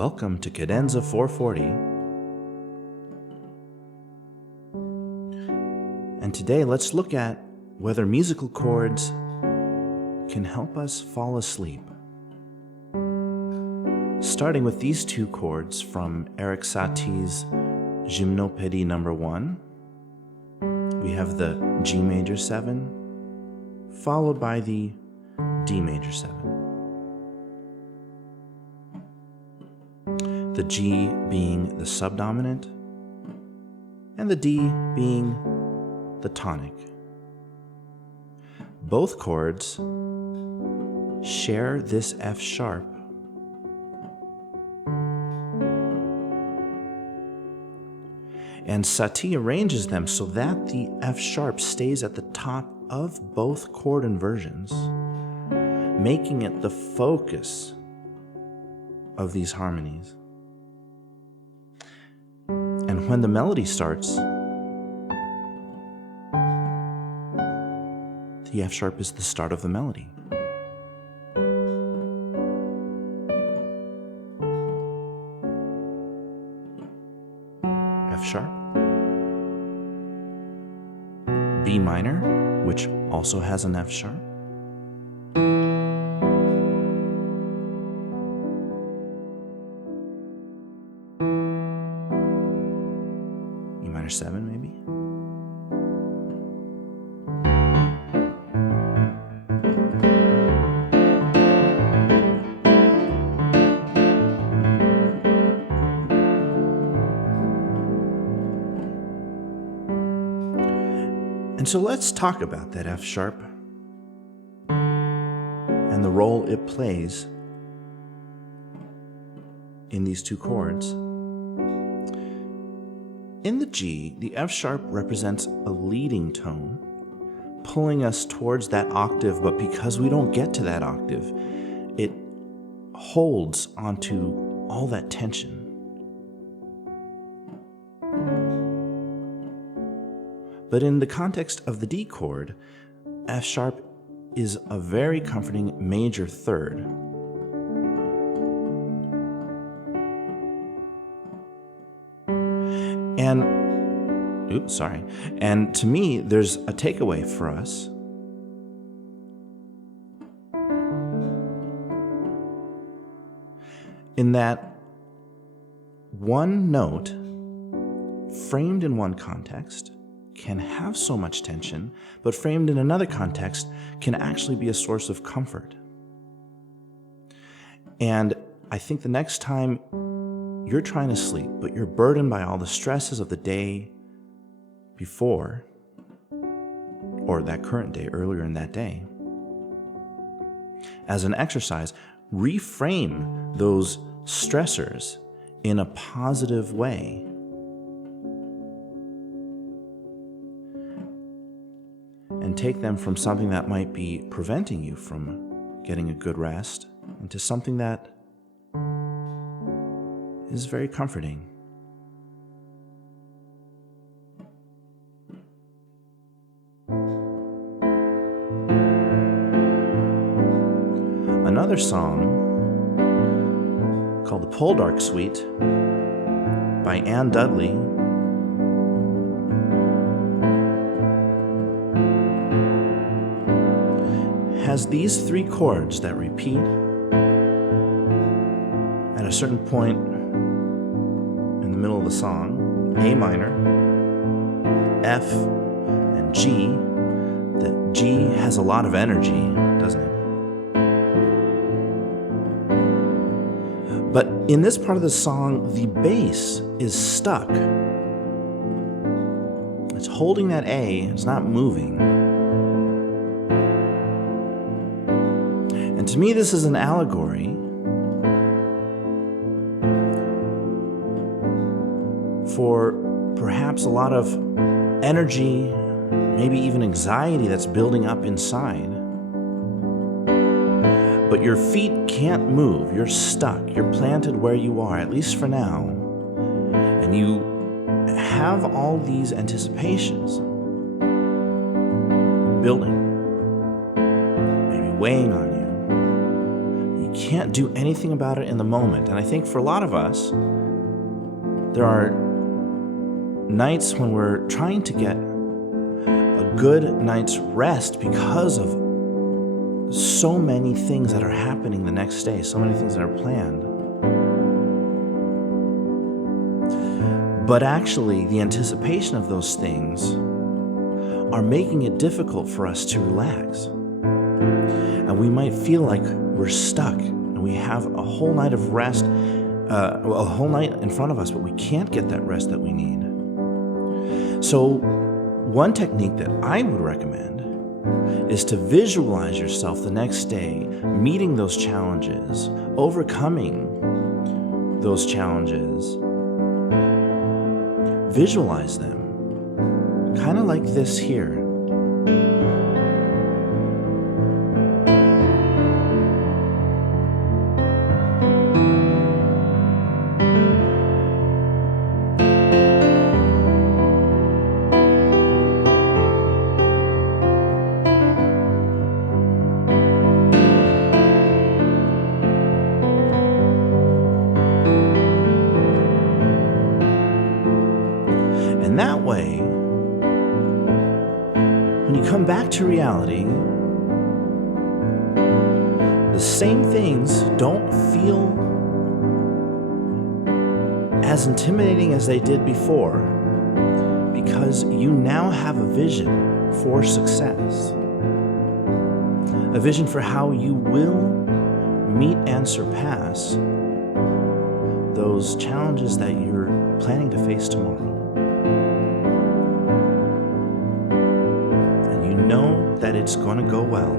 Welcome to Cadenza 440. And today let's look at whether musical chords can help us fall asleep. Starting with these two chords from Erik Satie's Gymnopédie No. 1, we have the G major 7, followed by the D major 7. The G being the subdominant, and the D being the tonic. Both chords share this F sharp. And Satie arranges them so that the F sharp stays at the top of both chord inversions, making it the focus of these harmonies. And when the melody starts, the F sharp is the start of the melody. F sharp, B minor, which also has an F sharp, E minor 7 maybe, and so let's talk about that F sharp and the role it plays in these two chords. In the G, the F sharp represents a leading tone, pulling us towards that octave, but because we don't get to that octave, it holds onto all that tension. But in the context of the D chord, F sharp is a very comforting major third. And to me, there's a takeaway for us. In that one note, framed in one context, can have so much tension, but framed in another context can actually be a source of comfort. And I think the next time you're trying to sleep, but you're burdened by all the stresses of the day before, or that current day, earlier in that day, as an exercise, reframe those stressors in a positive way. And take them from something that might be preventing you from getting a good rest into something that is very comforting. Another song called the Poldark Suite by Dudley has these three chords that repeat at a certain point in the middle of the song: A minor, F, and G. The G has a lot of energy, doesn't it? But in this part of the song, the bass is stuck. It's holding that A, it's not moving. And to me, this is an allegory for perhaps a lot of energy, maybe even anxiety that's building up inside. But your feet can't move, you're stuck, you're planted where you are, at least for now. And you have all these anticipations building, maybe weighing on you. You you can't do anything about it in the moment. And I think for a lot of us, there are nights when we're trying to get a good night's rest because of so many things that are happening the next day, so many things that are planned. But actually, the anticipation of those things are making it difficult for us to relax. And we might feel like we're stuck and we have a whole night of rest, a whole night in front of us, but we can't get that rest that we need. So one technique that I would recommend is to visualize yourself the next day meeting those challenges, overcoming those challenges. Visualize them, kind of like this here. And that way, when you come back to reality, the same things don't feel as intimidating as they did before, because you now have a vision for success, a vision for how you will meet and surpass those challenges that you're planning to face tomorrow. And you know that it's going to go well.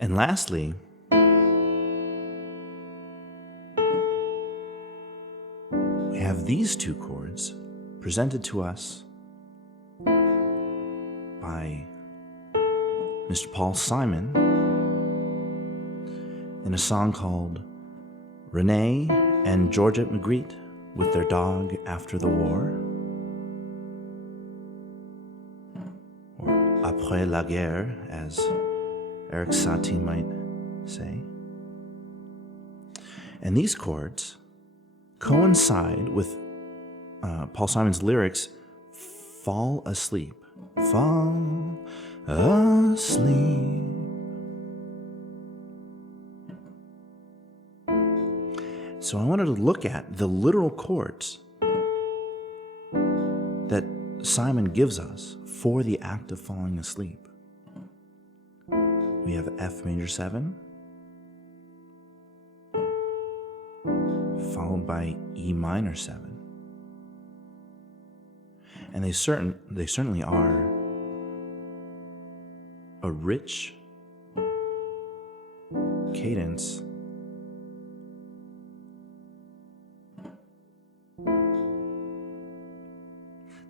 And lastly, we have these two chords presented to us by Mr. Paul Simon in a song called Rene and Georgette Magritte with their dog after the war, or Après la guerre, as Erik Satie might say. And these chords coincide with Paul Simon's lyrics, fall asleep, fall asleep. So I wanted to look at the literal chords that Simon gives us for the act of falling asleep. We have F major 7, followed by E minor 7. And they certainly are a rich cadence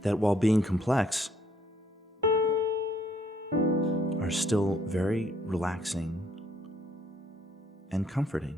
that, while being complex, are still very relaxing and comforting.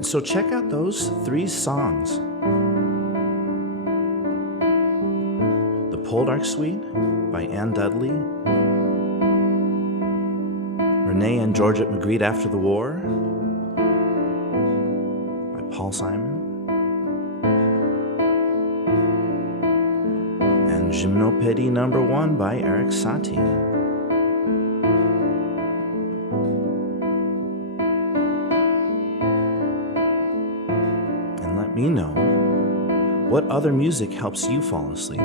So check out those 3 songs. Poldark Suite by Dudley, Rene and Georgette Magritte After the War by Paul Simon, and Gymnopédie No. 1 by Erik Satie. And let me know what other music helps you fall asleep.